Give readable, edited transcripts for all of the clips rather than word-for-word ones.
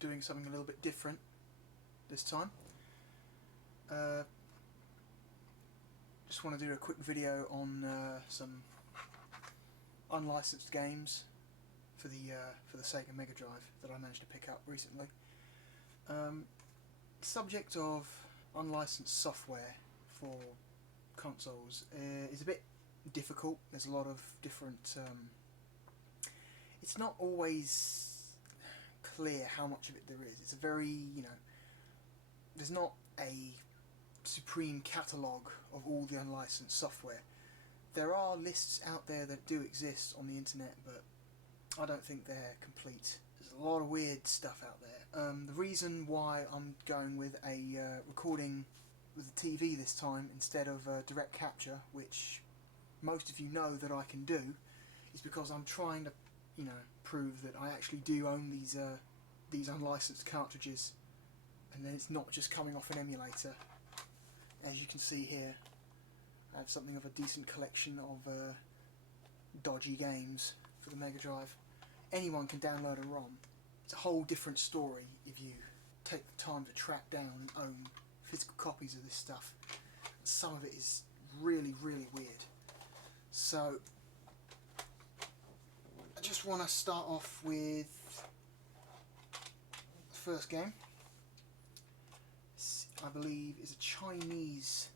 doing something a little bit different this time. Just want to do a quick video on some unlicensed games for the Sega Mega Drive that I managed to pick up recently. Subject of unlicensed software for consoles is a bit difficult. There's a lot of different it's not always clear how much of it there is. It's a very, there's not a supreme catalogue of all the unlicensed software. There are lists out there that do exist on the internet, but I don't think they're complete. There's a lot of weird stuff out there. The reason why I'm going with a recording with a TV this time instead of direct capture, which most of you know that I can do, is because I'm trying to, prove that I actually do own these unlicensed cartridges, and then it's not just coming off an emulator. As you can see here, I have something of a decent collection of dodgy games for the Mega Drive. Anyone can download a ROM. It's a whole different story if you take the time to track down and own physical copies of this stuff. Some of it is really, really weird. So I just want to start off with the first game. This, I believe, is a Chinese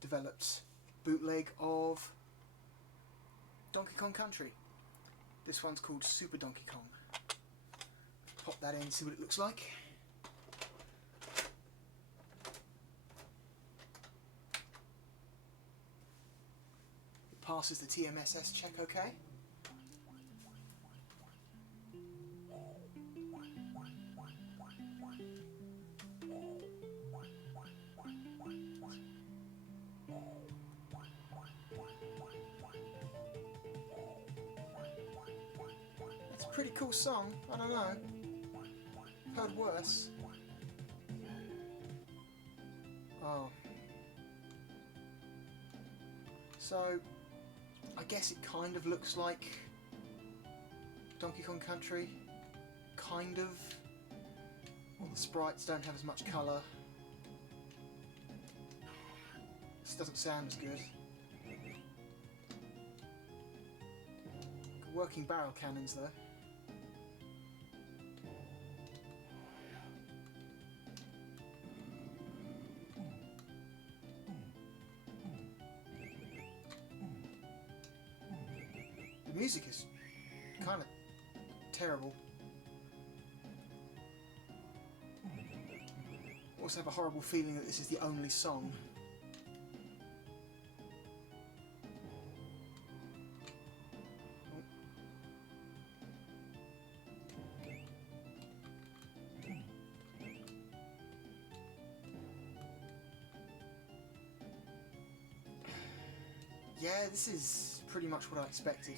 developed bootleg of Donkey Kong Country. This one's called Super Donkey Kong. Let's pop that in, see what it looks like. It passes the TMSS check okay. It's a pretty cool song, I don't know. Heard worse. Oh. So, I guess it kind of looks like Donkey Kong Country. Kind of. Well, the sprites don't have as much colour. This doesn't sound as good. Got working barrel cannons though. The music is kind of terrible. I also have a horrible feeling that this is the only song. Yeah, this is pretty much what I expected.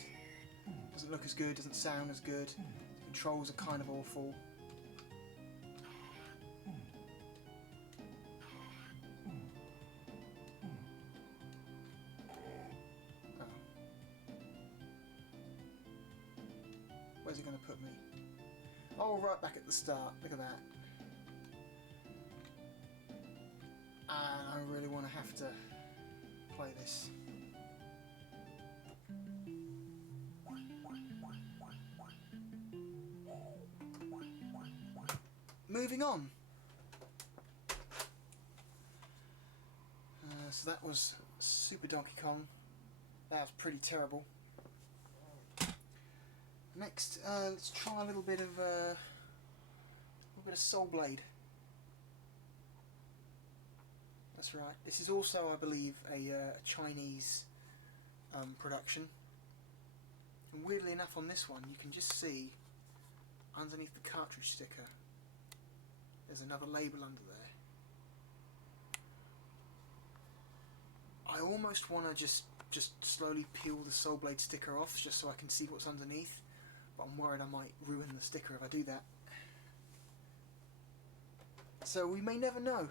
Doesn't look as good, doesn't sound as good. The controls are kind of awful. Oh. Where's it going to put me? Oh, right back at the start. Look at that. And I really want to have to play this. Moving on. So that was Super Donkey Kong. That was pretty terrible. Next, let's try a little bit of Soul Blade. That's right. This is also, I believe, a Chinese production. And weirdly enough, on this one, you can just see underneath the cartridge sticker, there's another label under there. I almost want to just slowly peel the Soul Blade sticker off, just so I can see what's underneath. But I'm worried I might ruin the sticker if I do that. So we may never know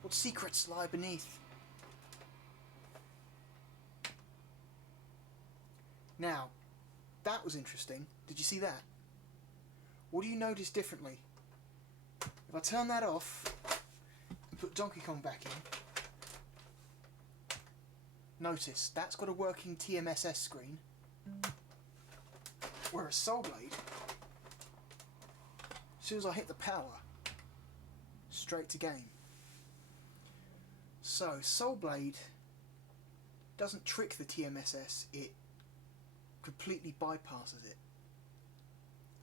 what secrets lie beneath. Now, that was interesting. Did you see that? What do you notice differently? If I turn that off and put Donkey Kong back in, notice that's got a working TMSS screen, whereas Soul Blade, as soon as I hit the power, straight to game. So Soul Blade doesn't trick the TMSS, it completely bypasses it.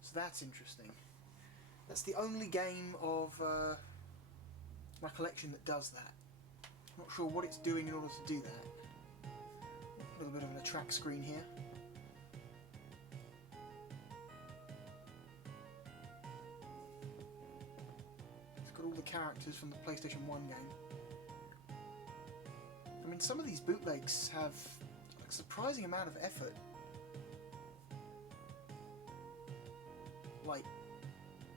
So that's interesting. That's the only game of my collection that does that. Not sure what it's doing in order to do that. A little bit of an attract screen here. It's got all the characters from the PlayStation 1 game. I mean, some of these bootlegs have a surprising amount of effort. Like,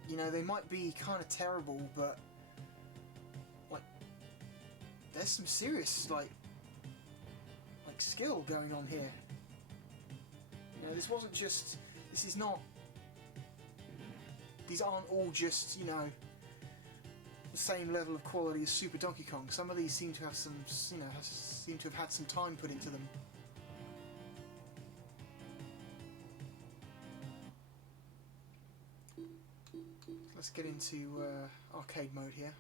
you know, they might be kind of terrible, but like, there's some serious like skill going on here. You know, this wasn't just. This is not. These aren't all just, you know, the same level of quality as Super Donkey Kong. Some of these seem to have some, you know, seem to have had some time put into them. Let's get into arcade mode here.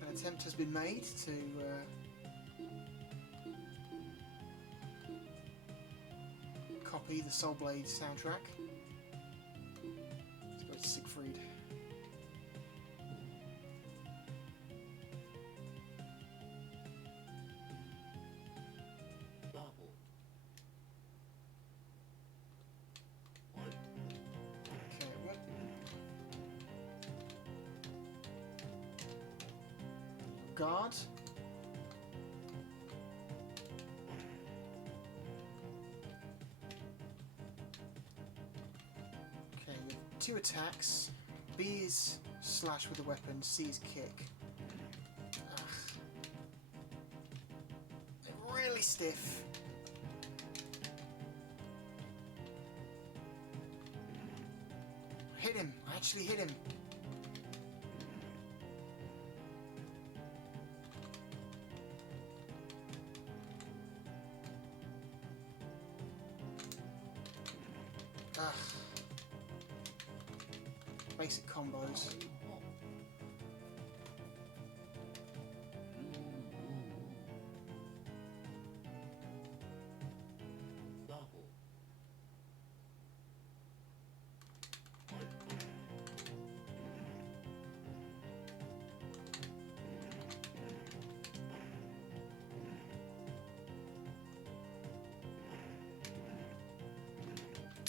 An attempt has been made to copy the Soul Blade soundtrack. Let's go to Siegfried. Guard. Okay, with 2 attacks. B is slash with a weapon, C is kick. Ugh. They're really stiff. Hit him! I actually hit him! Ugh. Basic combos.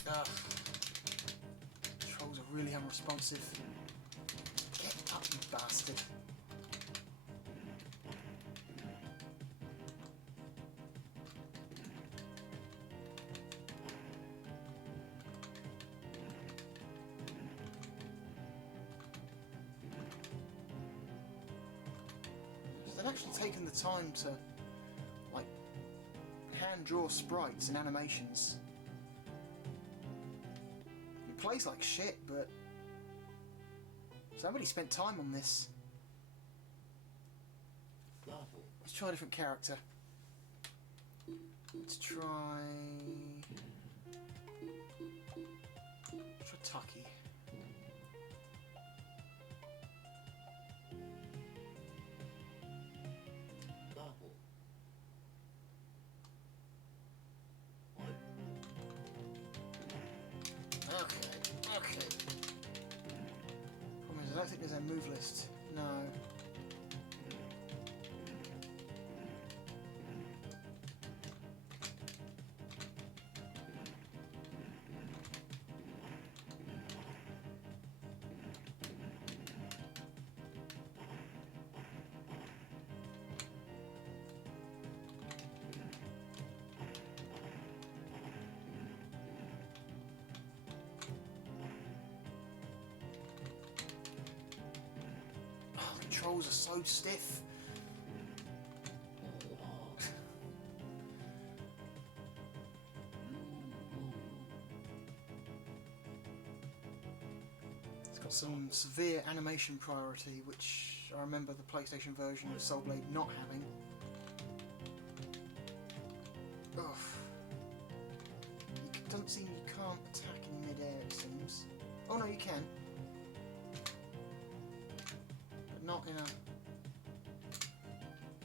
Ugh. Controls are really unresponsive. Get up, you bastard. So they've actually taken the time to, like, hand draw sprites and animations. Plays like shit, but somebody spent time on this. Let's try a different character. Let's try Tucky. Okay. Problem is, I don't think there's a move list. No. Controls are so stiff. some severe animation priority, which I remember the PlayStation version of Soul Blade not having. Ugh. It doesn't seem you can't attack in mid-air, it seems. Oh no, you can. But not in a...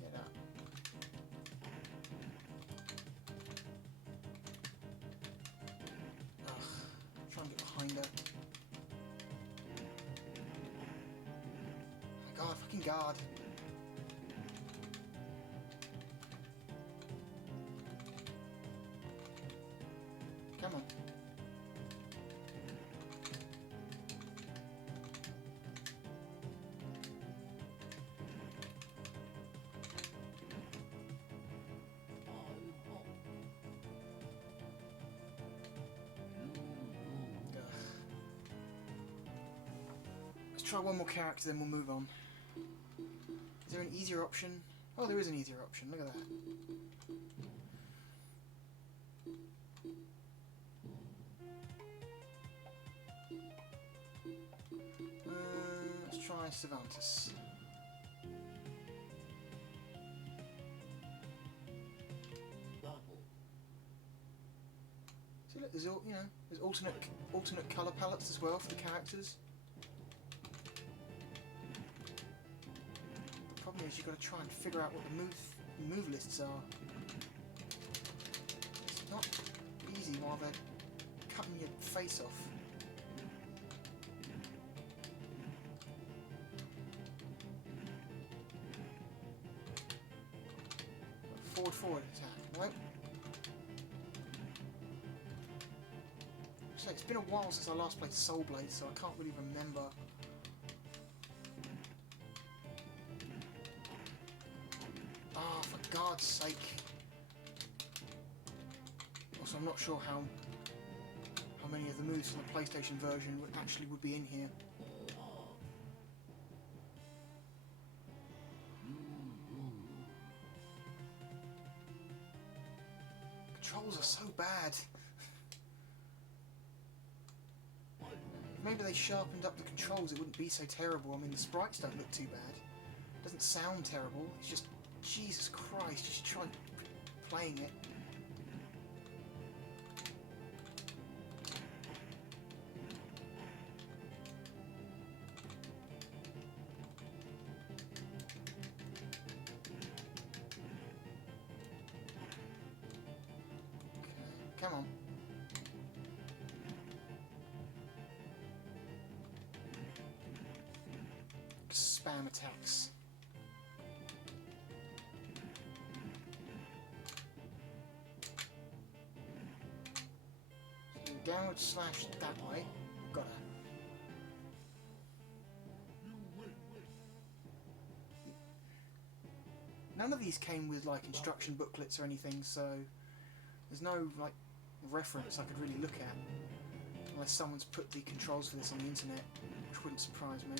Get up. Ugh. Try and get behind her. Oh my god, fucking guard. Come on. Let's try one more character, then we'll move on. Is there an easier option? Oh, there is an easier option. Look at that. Let's try Cervantes. See, look, there's all, you know, there's alternate colour palettes as well for the characters. The problem is you've got to try and figure out what the move lists are. It's not easy while they're cutting your face off. Forward attack, right? So it's been a while since I last played Soul Blade, so I can't really remember. Ah, for God's sake. Also, I'm not sure how many of the moves from the PlayStation version would be in here. Controls are so bad. Maybe they sharpened up the controls, it wouldn't be so terrible. I mean, the sprites don't look too bad. It doesn't sound terrible. It's just, Jesus Christ, you should try playing it. Okay, come on. Spam attacks. Downward slash that way. Got her. None of these came with like instruction booklets or anything, so there's no like reference I could really look at unless someone's put the controls for this on the internet, which wouldn't surprise me.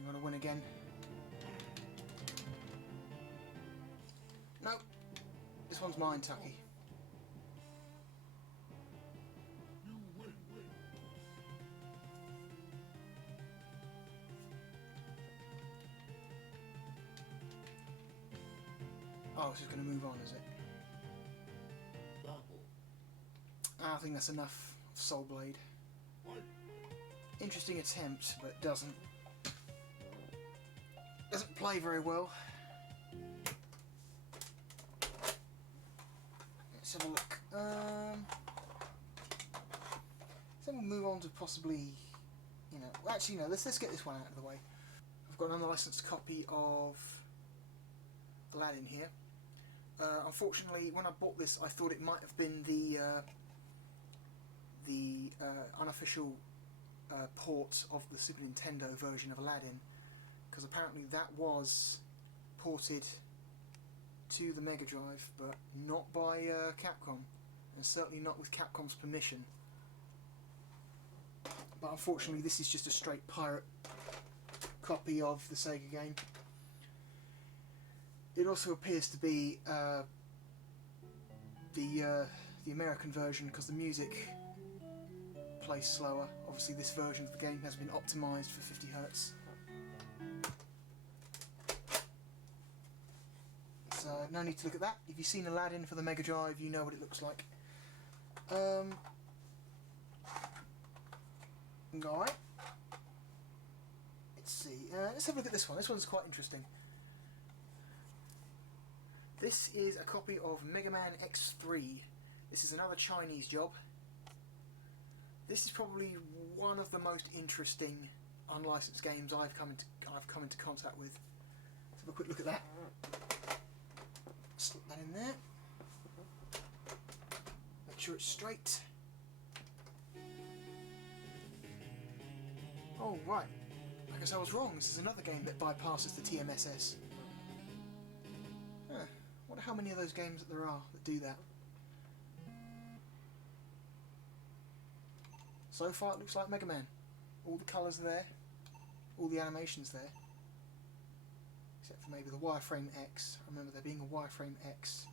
I'm gonna win again. Nope. This one's mine, Tucky. Oh, it's just gonna move on, is it? I think that's enough of Soul Blade. Interesting attempt, but doesn't play very well. Let's have a look. Then we'll move on to possibly, you know, well, actually no, let's get this one out of the way. I've got an unlicensed copy of Aladdin here. Unfortunately, when I bought this, I thought it might have been the unofficial port of the Super Nintendo version of Aladdin, because apparently that was ported to the Mega Drive, but not by Capcom, and certainly not with Capcom's permission. But unfortunately, this is just a straight pirate copy of the Sega game. It also appears to be the American version, because the music plays slower. Obviously, this version of the game has been optimised for 50 Hz. So no need to look at that. If you've seen Aladdin for the Mega Drive, you know what it looks like. Alright. Let's see. Let's have a look at this one. This one's quite interesting. This is a copy of Mega Man X3. This is another Chinese job. This is probably one of the most interesting unlicensed games I've come into contact with. Let's have a quick look at that. Slip that in there. Make sure it's straight. Oh right, I guess I was wrong. This is another game that bypasses the TMSS. Huh. Wonder how many of those games that there are that do that. So far it looks like Mega Man. All the colours are there, all the animations there. Except for maybe the wireframe X. I remember there being a wireframe X.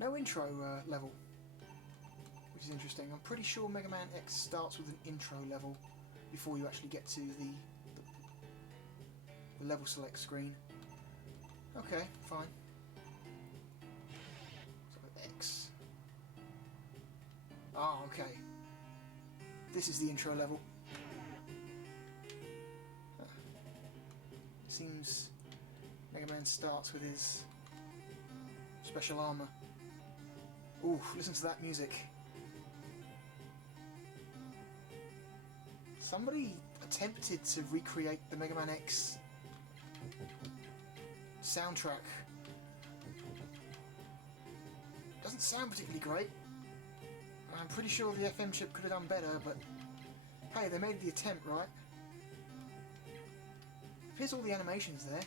No intro level, which is interesting. I'm pretty sure Mega Man X starts with an intro level before you actually get to the level select screen. Okay, fine. So X. Ah, okay. This is the intro level. Seems Mega Man starts with his special armour. Ooh, listen to that music. Somebody attempted to recreate the Mega Man X soundtrack. Doesn't sound particularly great. I'm pretty sure the FM chip could have done better, but hey, they made the attempt, right? Here's all the animations there.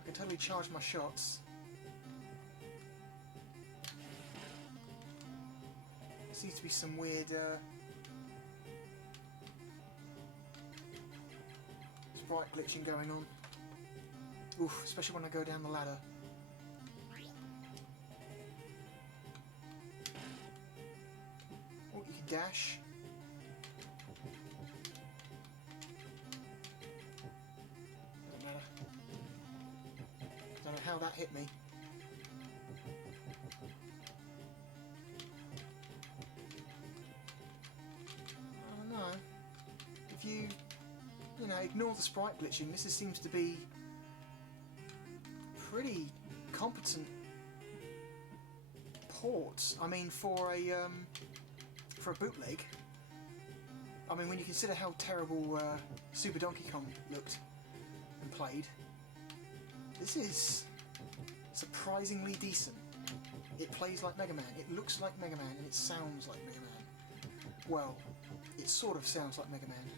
I can totally charge my shots. Seems to be some weird sprite glitching going on. Oof, especially when I go down the ladder. Oh, you can dash. Don't know how that hit me. I don't know. If you ignore the sprite glitching, this seems to be pretty competent port. I mean, for a bootleg. I mean, when you consider how terrible Super Donkey Kong looked and played, this is surprisingly decent. It plays like Mega Man, it looks like Mega Man, and it sounds like Mega Man. Well, it sort of sounds like Mega Man.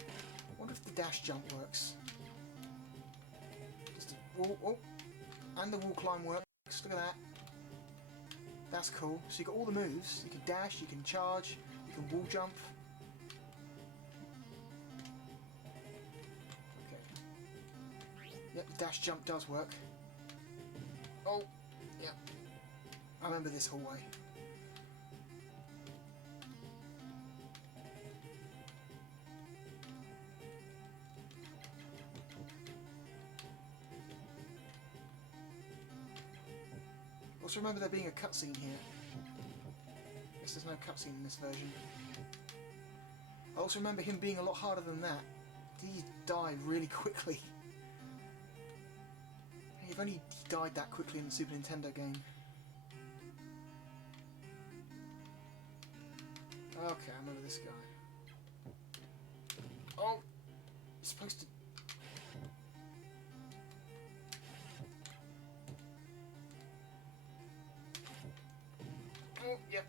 I wonder if the dash jump works. Just and the wall climb works. Look at that. That's cool. So you got all the moves. You can dash, you can charge, you can wall jump. Okay. Yep, the dash jump does work. Oh, yep. I remember this hallway. Also remember there being a cutscene here. Guess there's no cutscene in this version. I also remember him being a lot harder than that. He died really quickly. If only he died that quickly in the Super Nintendo game. Okay, I remember this guy. Oh! You're supposed to... Oh, yep.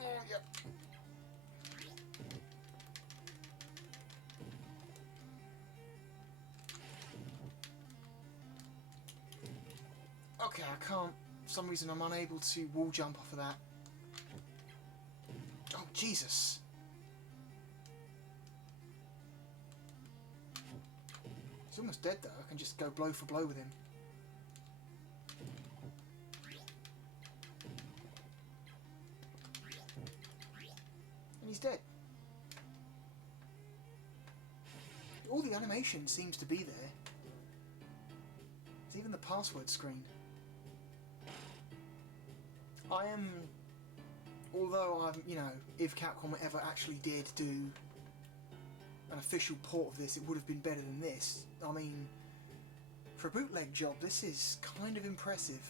Oh, yep. Okay, I can't... For some reason I'm unable to wall jump off of that. Oh, Jesus! He's almost dead though, I can just go blow for blow with him. And he's dead. All the animation seems to be there. There's even the password screen. I am... Although I'm, you know, if Capcom ever actually did do an official port of this, it would have been better than this. I mean, for a bootleg job, this is kind of impressive.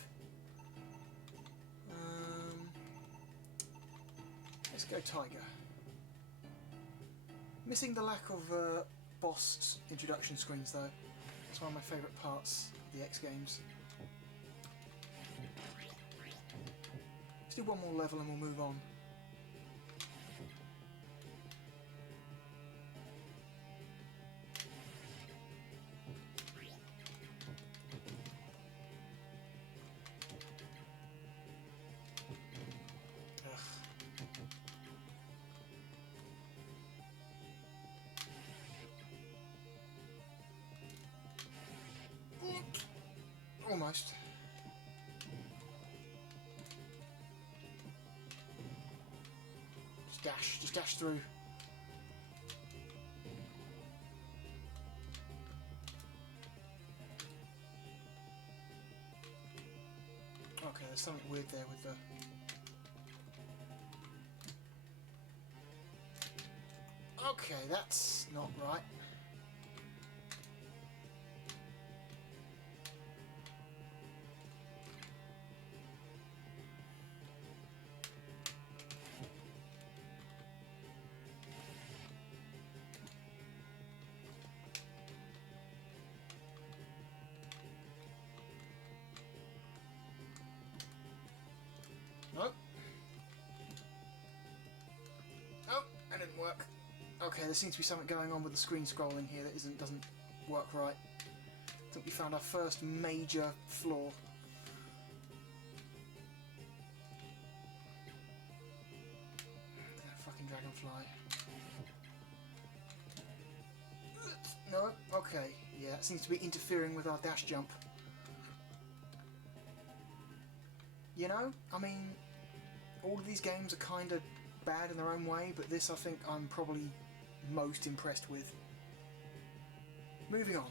Let's go Tiger. Missing the lack of boss introduction screens though. That's one of my favourite parts of the X games. Let's do one more level and we'll move on. Almost. Just dash through. Okay, there's something weird there with the... Okay, that's not right. Nope. Nope, that didn't work. Okay, there seems to be something going on with the screen scrolling here that doesn't work right. I think we found our first major flaw. That fucking dragonfly. No, okay. Yeah, it seems to be interfering with our dash jump. You know, I mean, all of these games are kind of bad in their own way, but this I think I'm probably most impressed with. Moving on.